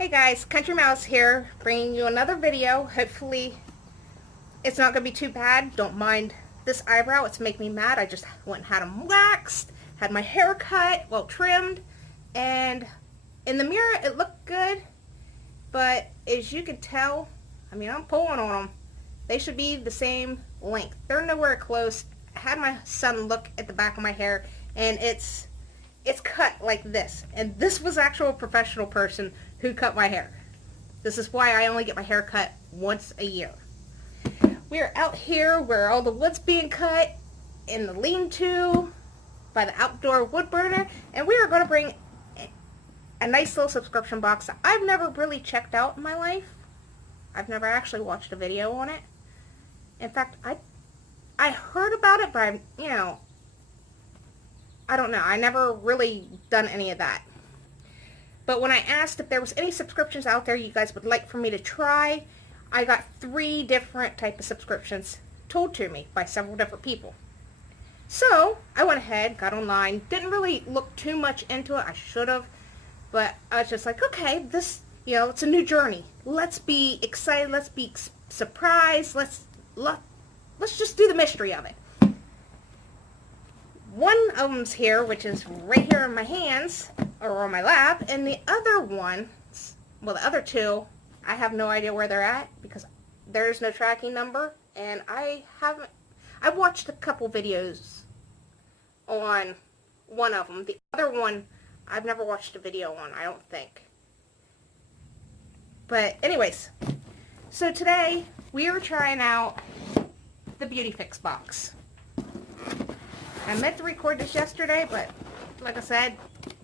Hey guys, Country Mouse here, bringing you another video. Hopefully it's not going to be too bad. Don't mind this eyebrow, it's making me mad. I just went and had them waxed, had my hair cut, well trimmed, and in the mirror it looked good, but as you can tell, I mean I'm pulling on them. They should be the same length. They're nowhere close. I had my son look at the back of my hair and it's cut like this, and this was actual professional person who cut my hair. This is why I only get my hair cut once a year. We're out here where all the wood's being cut in the lean-to by the outdoor wood burner, and we are going to bring a nice little subscription box that I've never really checked out in my life. I've never actually watched a video on it. In fact, I heard about it, but I don't know. I never really done any of that. But when I asked if there was any subscriptions out there you guys would like for me to try, I got 3 different type of subscriptions told to me by several different people. So I went ahead, got online, didn't really look too much into it. I should have, but I was just like, okay, this, it's a new journey. Let's be excited. Let's be surprised. Let's just do the mystery of it. One of them's here, which is right here in my hands, or on my lap, and the other one, well, the other 2, I have no idea where they're at, because there's no tracking number, and I've watched a couple videos on one of them. The other one, I've never watched a video on, I don't think. But anyways, so today, we are trying out the Beautyfix box. I meant to record this yesterday, but like I said,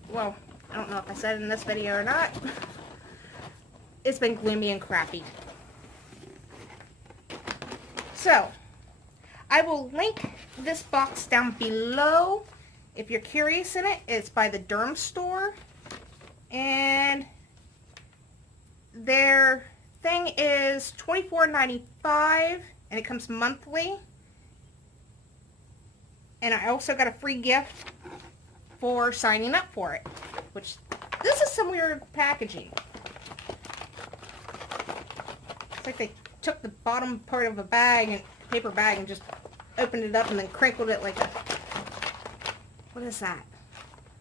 well, I don't know if I said it in this video or not. It's been gloomy and crappy. So, I will link this box down below if you're curious in it. It's by the Dermstore, and their thing is $24.95, and it comes monthly. And I also got a free gift for signing up for it, which this is some weird packaging. It's like they took the bottom part of a bag, and paper bag, and just opened it up and then crinkled it like a, what is that?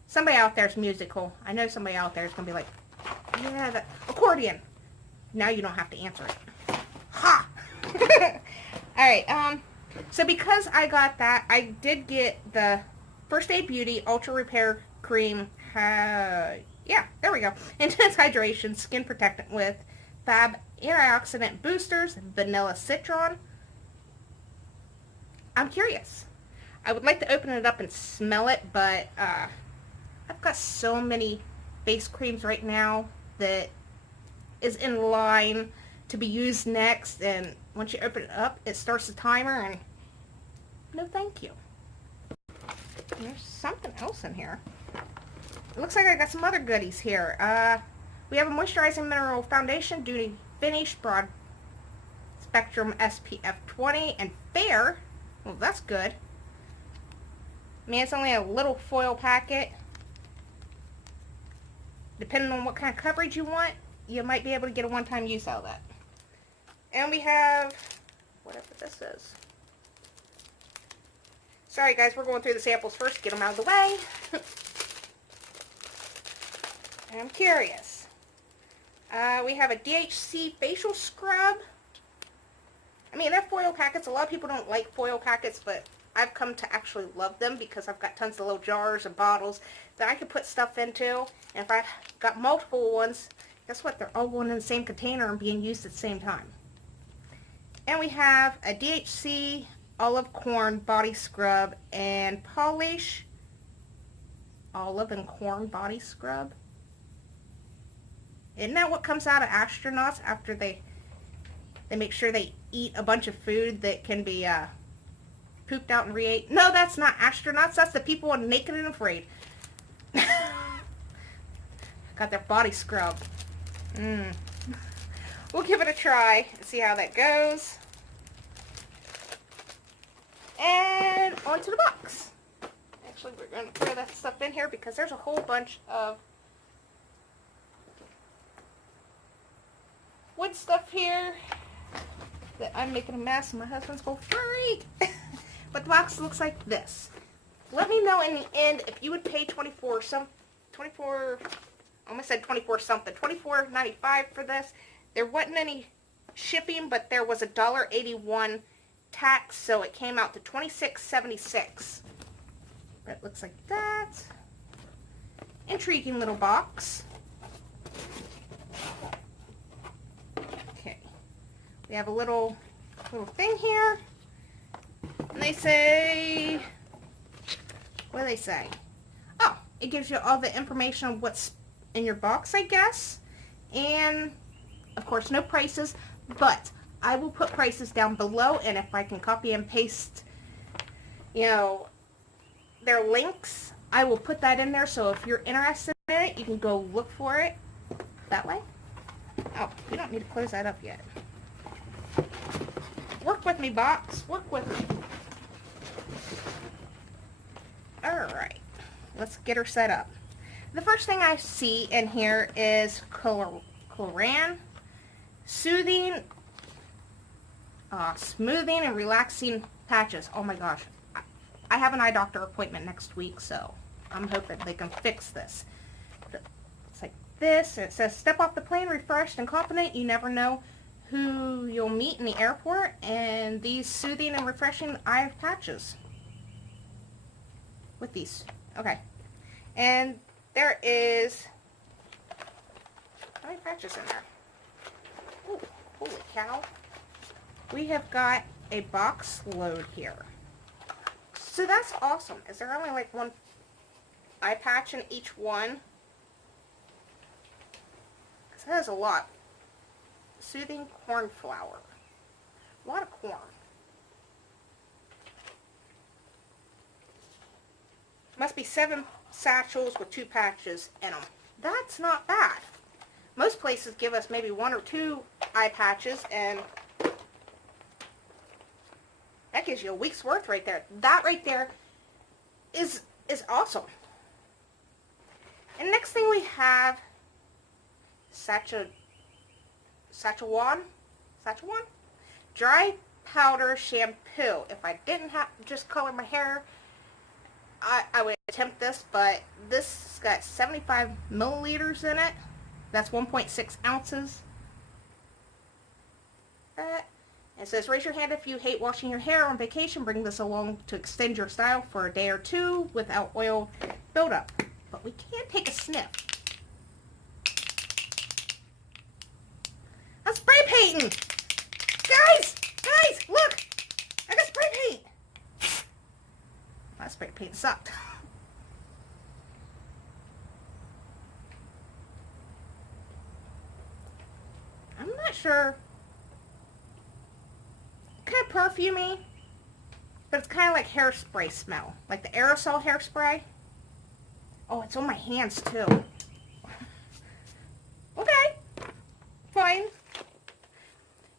Somebody out there is musical. I know somebody out there is going to be like, yeah, that accordion. Now you don't have to answer it. Ha! Alright, so because I got that, I did get the First Aid Beauty Ultra Repair Cream, yeah, there we go, Intense Hydration Skin Protectant with Fab Antioxidant Boosters, Vanilla Citron. I'm curious. I would like to open it up and smell it, but I've got so many face creams right now that is in line to be used next, and once you open it up, it starts the timer, and no thank you. There's something else in here. It looks like I got some other goodies here. We have a moisturizing mineral foundation, Duty Finish, broad spectrum SPF 20, and fair. Well, that's good. I mean, it's only a little foil packet. Depending on what kind of coverage you want, you might be able to get a one-time use out of that. And we have, whatever this is. Sorry guys, we're going through the samples first, get them out of the way. I'm curious. We have a DhC facial scrub. I mean, they're foil packets. A lot of people don't like foil packets, but I've come to actually love them because I've got tons of little jars and bottles that I can put stuff into. And if I've got multiple ones, guess what? They're all going in the same container and being used at the same time. And we have a DhC olive corn body scrub and polish. Olive and corn body scrub. Isn't that what comes out of astronauts after they make sure they eat a bunch of food that can be pooped out and re-ate? No, that's not astronauts. That's the people on Naked and Afraid. Got their body scrub. We'll give it a try and see how that goes. And onto the box. Actually, we're going to throw that stuff in here because there's a whole bunch of stuff here that I'm making a mess and my husband's going freak. But the box looks like this. Let me know in the end if you would pay $24 something, $24.95 for this. There wasn't any shipping, but there was a $1.81 tax, so it came out to $26.76. It looks like that. Intriguing little box. Okay. We have a little thing here. And they say, what do they say? Oh, it gives you all the information on what's in your box, I guess. And, of course, no prices, but I will put prices down below, and if I can copy and paste, you know, their links, I will put that in there, so if you're interested in it, you can go look for it that way. Oh, you don't need to close that up yet. Work with me, box. Work with me. Alright, let's get her set up. The first thing I see in here is Klorane Smoothing and Relaxing Patches. Oh my gosh. I have an eye doctor appointment next week, so I'm hoping they can fix this. It's like this. It says, step off the plane refreshed and confident. You never know who you'll meet in the airport. And these soothing and refreshing eye patches. With these. Okay. And there is... how many patches in there? Ooh, holy cow. We have got a box load here. So that's awesome. Is there only like one eye patch in each one? Because that is a lot. Soothing corn flour. A lot of corn. Must be 7 satchels with 2 patches in them. That's not bad. Most places give us maybe 1 or 2 eye patches, and that gives you a week's worth right there. That right there is awesome. And next thing we have Sachajuan dry powder shampoo. If I didn't have just color my hair, I would attempt this, but this got 75 milliliters in it. That's 1.6 ounces. It says, raise your hand if you hate washing your hair on vacation. Bring this along to extend your style for a day or two without oil buildup. But we can take a sniff. I'm spray painting! Guys! Look! I got spray paint! My spray paint sucked. I'm not sure. Kind of perfumey, but it's kind of like hairspray smell, like the aerosol hairspray. Oh, it's on my hands too. Okay, fine.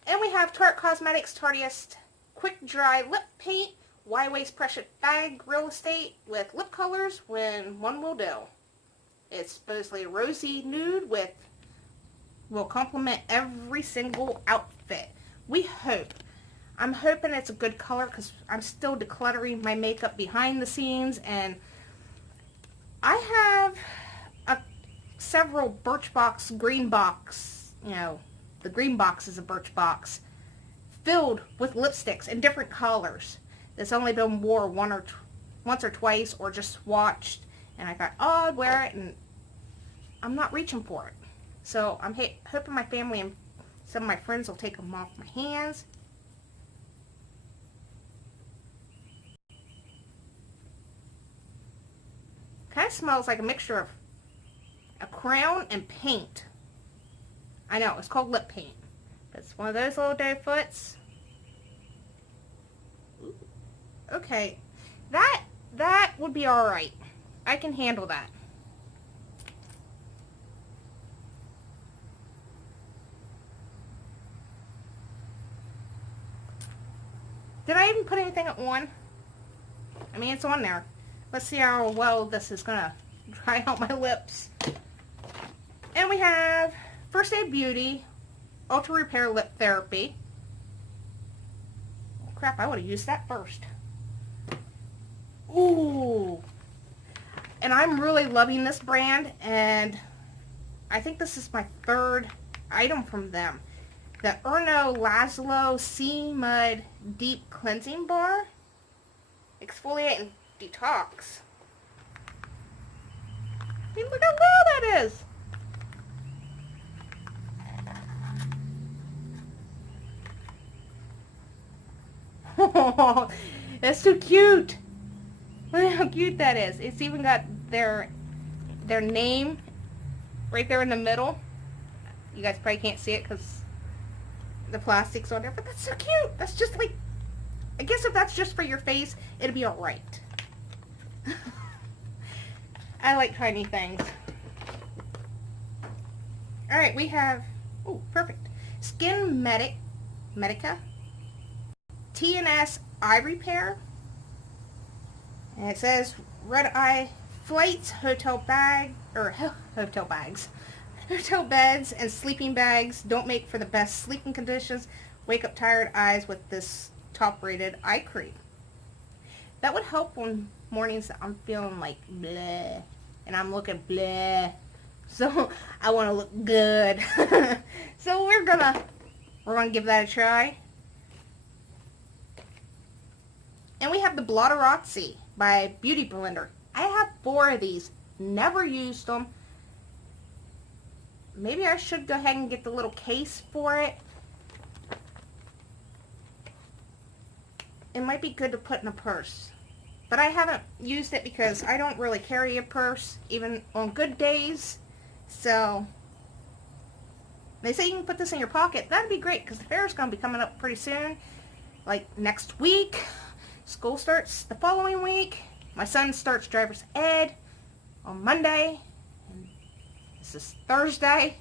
And we have Tarte Cosmetics Tarteist Quick Dry Lip Paint, Y-Waist Precious Bag Real Estate with lip colors when one will do. It's supposedly a rosy nude with will complement every single outfit. We hope. I'm hoping it's a good color because I'm still decluttering my makeup behind the scenes, and I have several Birchbox green box, you know, the green box is a Birchbox, filled with lipsticks in different colors that's only been worn once or twice or just swatched, and I thought, oh, I'd wear it, and I'm not reaching for it. So I'm hoping my family and some of my friends will take them off my hands. Kind of smells like a mixture of a crown and paint. I know, it's called lip paint. But it's one of those little doe foots. Okay, that would be alright. I can handle that. Did I even put anything on? I mean, it's on there. Let's see how well this is going to dry out my lips. And we have First Aid Beauty Ultra Repair Lip Therapy. Oh, crap, I would have used that first. Ooh. And I'm really loving this brand, and I think this is my third item from them. The Erno Laszlo Sea Mud Deep Cleansing Bar. Exfoliate and Detox. I mean, look how low that is. Oh, that's so cute. Look at how cute that is. It's even got their name right there in the middle. You guys probably can't see it because the plastic's on there, but that's so cute. That's just like, I guess if that's just for your face, it'd be alright. I like tiny things. Alright, we have, oh, perfect. Skin Medica. TNS Eye Repair. And it says, red eye flights, hotel bags, hotel beds, and sleeping bags don't make for the best sleeping conditions. Wake up tired eyes with this top-rated eye cream. That would help on mornings that I'm feeling like bleh, and I'm looking bleh. So I want to look good. So we're gonna give that a try. And we have the Blotterazzi by Beautyblender. I have 4 of these. Never used them. Maybe I should go ahead and get the little case for it. It might be good to put in a purse. But I haven't used it because I don't really carry a purse, even on good days. So, they say you can put this in your pocket. That'd be great because the fair is going to be coming up pretty soon. Like next week. School starts the following week. My son starts driver's ed on Monday. And this is Thursday.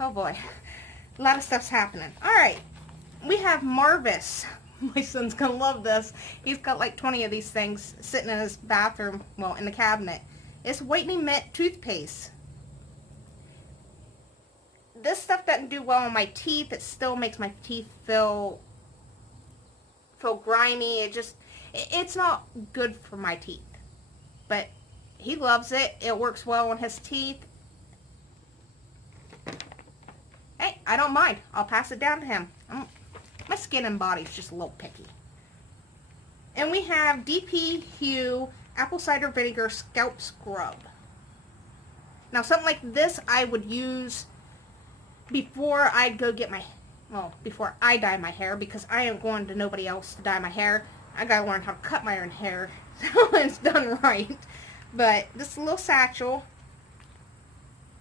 Oh boy. A lot of stuff's happening. Alright. We have Marvis. My son's going to love this. He's got like 20 of these things sitting in his bathroom. Well, in the cabinet. It's whitening mint toothpaste. This stuff doesn't do well on my teeth. It still makes my teeth feel grimy. It's not good for my teeth, but he loves it. It works well on his teeth. Hey, I don't mind. I'll pass it down to him. My skin and body's just a little picky. And we have DpHue apple cider vinegar scalp scrub. Now something like this I would use before I'd go get my, well, before I dye my hair, because I am going to nobody else to dye my hair. I gotta learn how to cut my own hair so it's done right. But this little satchel,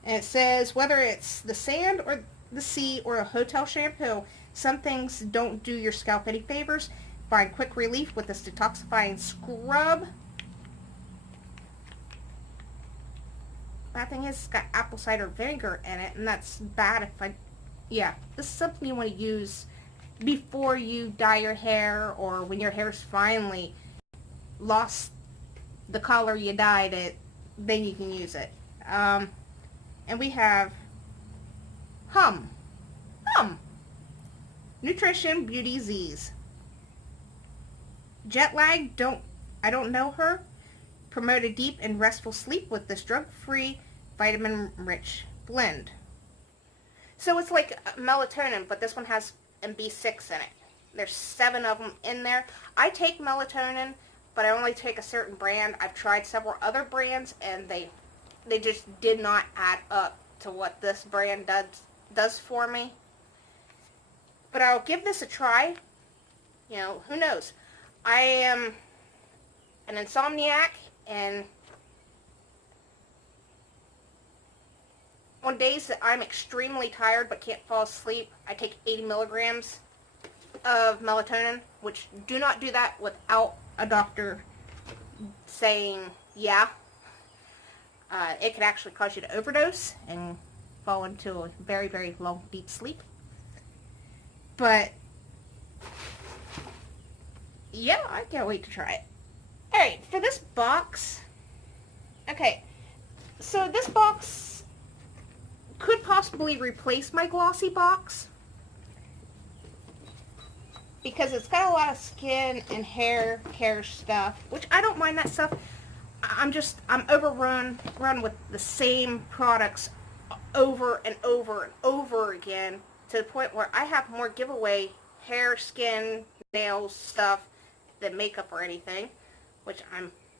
and it says whether it's the sand or the sea or a hotel shampoo, some things don't do your scalp any favors. Find quick relief with this detoxifying scrub. Bad thing is it's got apple cider vinegar in it, and that's bad if yeah, this is something you want to use before you dye your hair, or when your hair's finally lost the color you dyed it, then you can use it. And we have Hum Nutrition Beauty Zzzz. Jet lag, I don't know her. Promote a deep and restful sleep with this drug-free, vitamin-rich blend. So it's like melatonin, but this one has B6 in it. There's 7 of them in there. I take melatonin, but I only take a certain brand. I've tried several other brands, and they just did not add up to what this brand does for me. But I'll give this a try. You know, who knows? I am an insomniac, and on days that I'm extremely tired but can't fall asleep, I take 80 milligrams of melatonin, which do not do that without a doctor saying, yeah. It could actually cause you to overdose and fall into a very, very long, deep sleep. But yeah, I can't wait to try it. Alright, for this box, okay, so this box could possibly possibly replace my glossy box because it's got a lot of skin and hair care stuff, which I don't mind that stuff. I'm overrun with the same products over and over and over again, to the point where I have more giveaway hair, skin, nails stuff than makeup or anything, which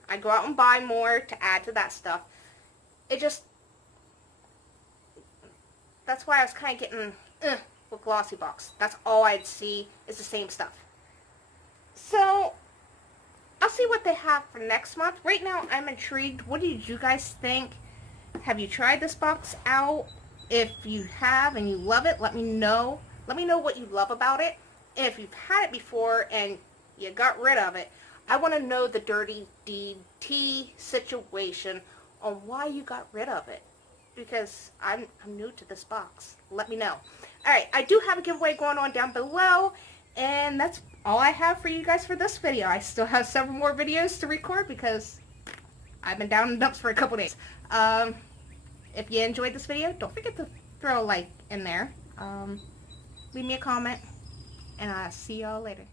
I go out and buy more to add to that stuff. That's why I was kind of getting with glossy box. That's all I'd see is the same stuff. So I'll see what they have for next month. Right now I'm intrigued. What did you guys think? Have you tried this box out? If you have and you love it, let me know. Let me know what you love about it. And if you've had it before and you got rid of it, I want to know the dirty deed tea situation on why you got rid of it. Because I'm new to this box. Let me know. Alright, I do have a giveaway going on down below. And that's all I have for you guys for this video. I still have several more videos to record because I've been down in the dumps for a couple days. If you enjoyed this video, don't forget to throw a like in there. Leave me a comment. And I'll see y'all later.